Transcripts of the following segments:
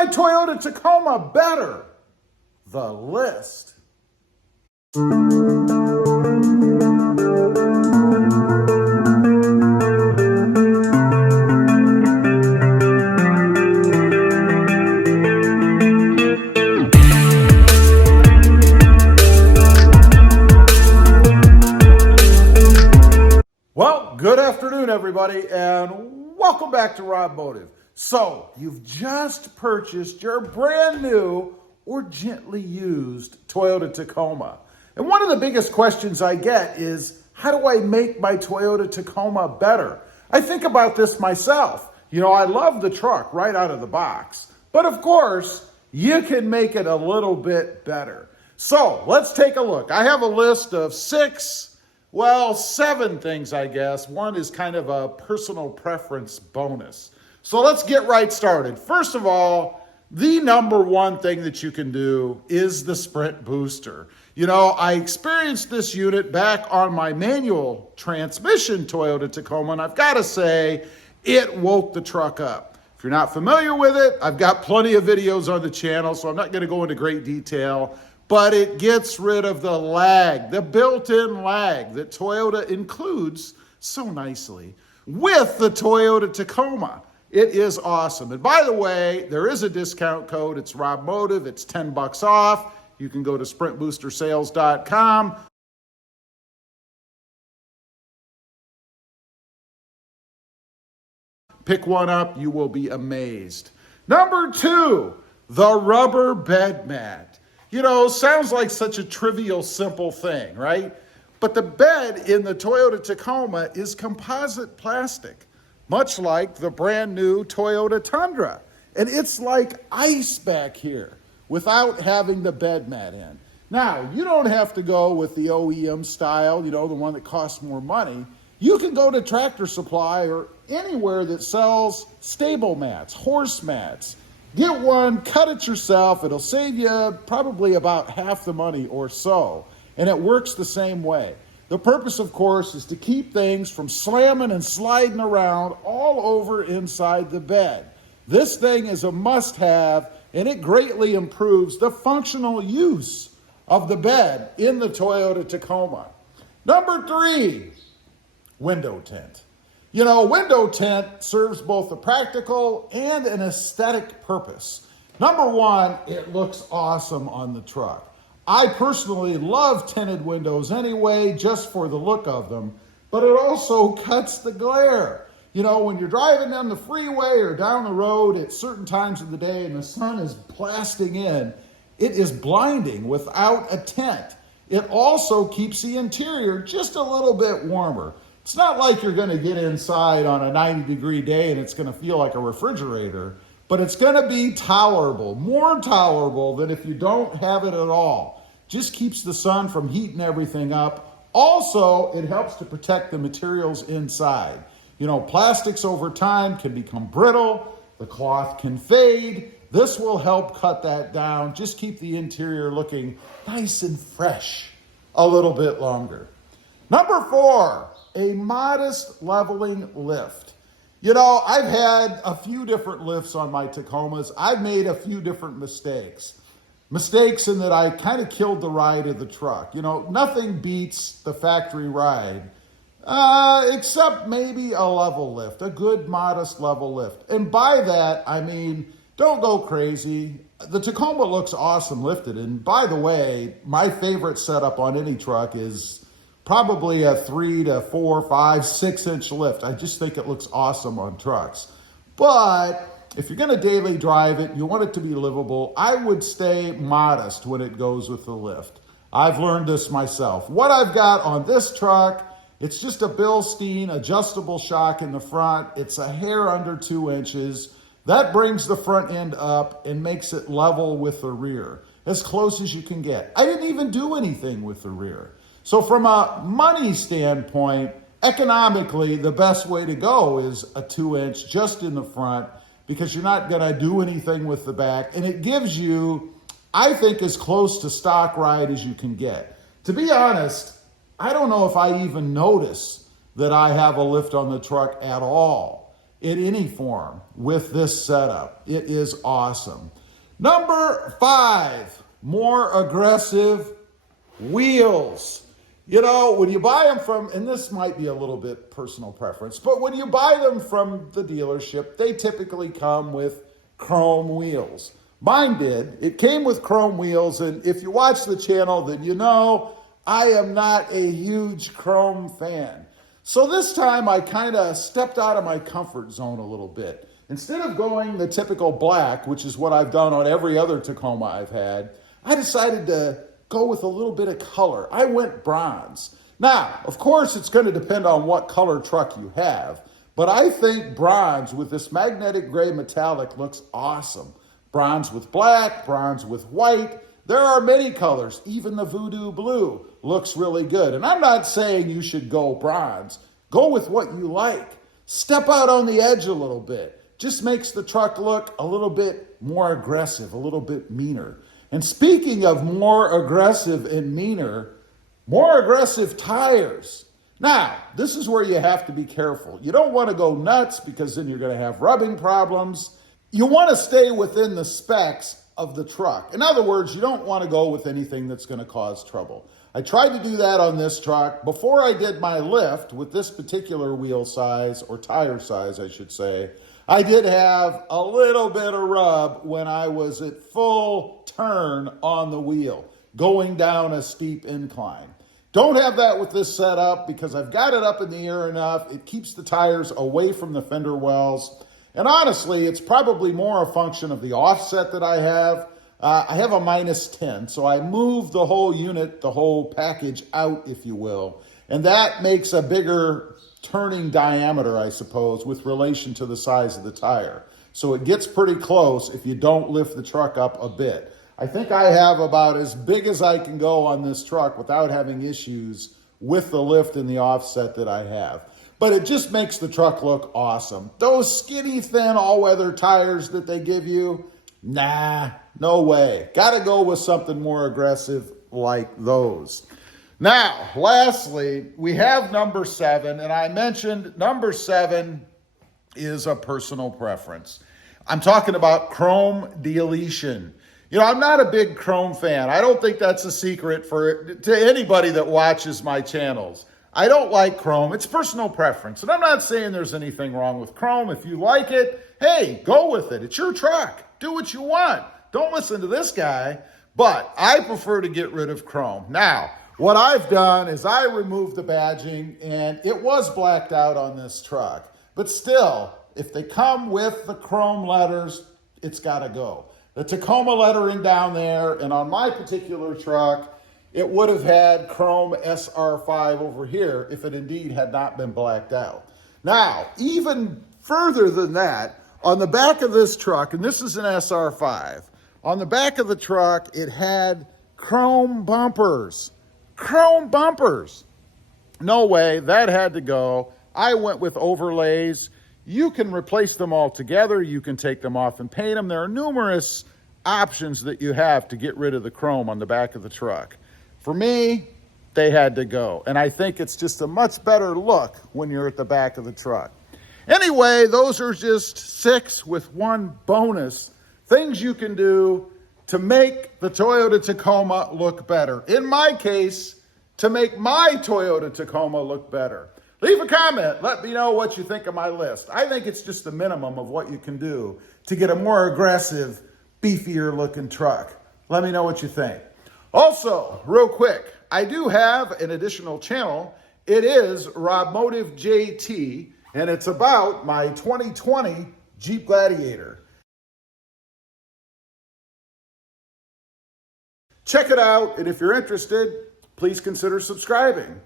My Toyota Tacoma Better, the list. Well, good afternoon, everybody, and welcome back to Robmotive. So, you've just purchased your brand new or gently used Toyota Tacoma. And one of the biggest questions I get is, how do I make my Toyota Tacoma better? I think about this myself. You know, I love the truck right out of the box. But of course, you can make it a little bit better. So, let's take a look. I have a list of 7 things, I guess. One is kind of a personal preference bonus. So let's get right started. First of all, the number one thing that you can do is the sprint booster. You know, I experienced this unit back on my manual transmission Toyota Tacoma, and I've got to say, it woke the truck up. If you're not familiar with it, I've got plenty of videos on the channel, so I'm not going to go into great detail, but it gets rid of the lag, the built-in lag that Toyota includes so nicely with the Toyota Tacoma. It is awesome. And by the way, there is a discount code. It's Robmotive. It's $10 off. You can go to sprintboostersales.com. Pick one up. You will be amazed. Number 2, the rubber bed mat. You know, sounds like such a trivial, simple thing, right? But the bed in the Toyota Tacoma is composite plastic, much like the brand new Toyota Tundra. And it's like ice back here without having the bed mat in. Now, you don't have to go with the OEM style, you know, the one that costs more money. You can go to Tractor Supply or anywhere that sells stable mats, horse mats. Get one, cut it yourself. It'll save you probably about half the money or so. And it works the same way. The purpose, of course, is to keep things from slamming and sliding around all over inside the bed. This thing is a must-have, and it greatly improves the functional use of the bed in the Toyota Tacoma. Number 3, window tint. You know, window tint serves both a practical and an aesthetic purpose. Number 1, it looks awesome on the truck. I personally love tinted windows anyway, just for the look of them, but it also cuts the glare. You know, when you're driving down the freeway or down the road at certain times of the day and the sun is blasting in, it is blinding without a tint. It also keeps the interior just a little bit warmer. It's not like you're going to get inside on a 90-degree day and it's going to feel like a refrigerator, but it's going to be tolerable, more tolerable than if you don't have it at all. Just keeps the sun from heating everything up. Also, it helps to protect the materials inside. You know, plastics over time can become brittle, the cloth can fade. This will help cut that down. Just keep the interior looking nice and fresh a little bit longer. Number 4, a modest leveling lift. You know, I've had a few different lifts on my Tacomas. I've made a few different mistakes. Mistakes in that I kind of killed the ride of the truck. You know, nothing beats the factory ride, except maybe a level lift, a good modest level lift. And by that, I mean, don't go crazy. The Tacoma looks awesome lifted. And by the way, my favorite setup on any truck is probably a 3 to 4, 5, 6 inch lift. I just think it looks awesome on trucks. But if you're going to daily drive it, you want it to be livable, I would stay modest when it goes with the lift. I've learned this myself. What I've got on this truck, it's just a Bilstein adjustable shock in the front. It's a hair under 2 inches. That brings the front end up and makes it level with the rear, as close as you can get. I didn't even do anything with the rear. So from a money standpoint, economically, the best way to go is a 2-inch just in the front, because you're not going to do anything with the back. And it gives you, I think, as close to stock ride as you can get. To be honest, I don't know if I even notice that I have a lift on the truck at all. in any form with this setup. It is awesome. Number 5, more aggressive wheels. You know, when you buy them from, and this might be a little bit personal preference, but when you buy them from the dealership, they typically come with chrome wheels. Mine did. It came with chrome wheels, and if you watch the channel, then you know I am not a huge chrome fan. So this time I kind of stepped out of my comfort zone a little bit. Instead of going the typical black, which is what I've done on every other Tacoma I've had, I decided to go with a little bit of color. I went bronze. Now, of course, it's going to depend on what color truck you have, but I think bronze with this magnetic gray metallic looks awesome. Bronze with black, bronze with white. There are many colors. Even the voodoo blue looks really good. And I'm not saying you should go bronze. Go with what you like. Step out on the edge a little bit. Just makes the truck look a little bit more aggressive, a little bit meaner. And speaking of more aggressive and meaner, more aggressive tires. Now, this is where you have to be careful. You don't want to go nuts because then you're going to have rubbing problems. You want to stay within the specs of the truck. In other words, you don't want to go with anything that's going to cause trouble. I tried to do that on this truck. Before I did my lift with this particular wheel size, or tire size, I should say, I did have a little bit of rub when I was at full turn on the wheel, going down a steep incline. Don't have that with this setup because I've got it up in the air enough. It keeps the tires away from the fender wells. And honestly, it's probably more a function of the offset that I have. I have a -10, so I moved the whole unit, the whole package out, if you will. And that makes a bigger turning diameter, I suppose, with relation to the size of the tire. So it gets pretty close if you don't lift the truck up a bit. I think I have about as big as I can go on this truck without having issues with the lift and the offset that I have. But it just makes the truck look awesome. Those skinny, thin, all-weather tires that they give you, nah, no way. Gotta go with something more aggressive like those. Now, lastly, we have number 7, and I mentioned number 7 is a personal preference. I'm talking about chrome deletion. You know, I'm not a big chrome fan. I don't think that's a secret to anybody that watches my channels. I don't like chrome. It's personal preference. And I'm not saying there's anything wrong with chrome. If you like it, hey, go with it. It's your truck. Do what you want. Don't listen to this guy. But I prefer to get rid of chrome. Now, what I've done is I removed the badging, and it was blacked out on this truck. But still, if they come with the chrome letters, it's got to go. The Tacoma lettering down there, and on my particular truck, it would have had chrome SR5 over here if it indeed had not been blacked out. Now, even further than that, on the back of this truck, and this is an SR5, on the back of the truck, it had chrome bumpers. Chrome bumpers. No way, that had to go. I went with overlays. You can replace them all together. You can take them off and paint them. There are numerous options that you have to get rid of the chrome on the back of the truck. For me, they had to go. And I think it's just a much better look when you're at the back of the truck. Anyway, those are just 6 with one bonus things you can do to make the Toyota Tacoma look better. In my case, to make my Toyota Tacoma look better. Leave a comment. Let me know what you think of my list. I think it's just the minimum of what you can do to get a more aggressive, beefier looking truck. Let me know what you think. Also, real quick, I do have an additional channel. It is Robmotive JT, and it's about my 2020 Jeep Gladiator. Check it out, and if you're interested, please consider subscribing.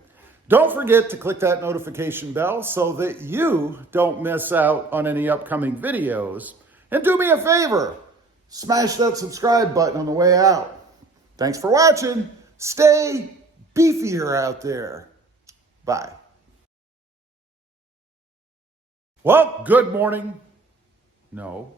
Don't forget to click that notification bell so that you don't miss out on any upcoming videos. And do me a favor, smash that subscribe button on the way out. Thanks for watching. Stay beefier out there. Bye. Well, good morning. No.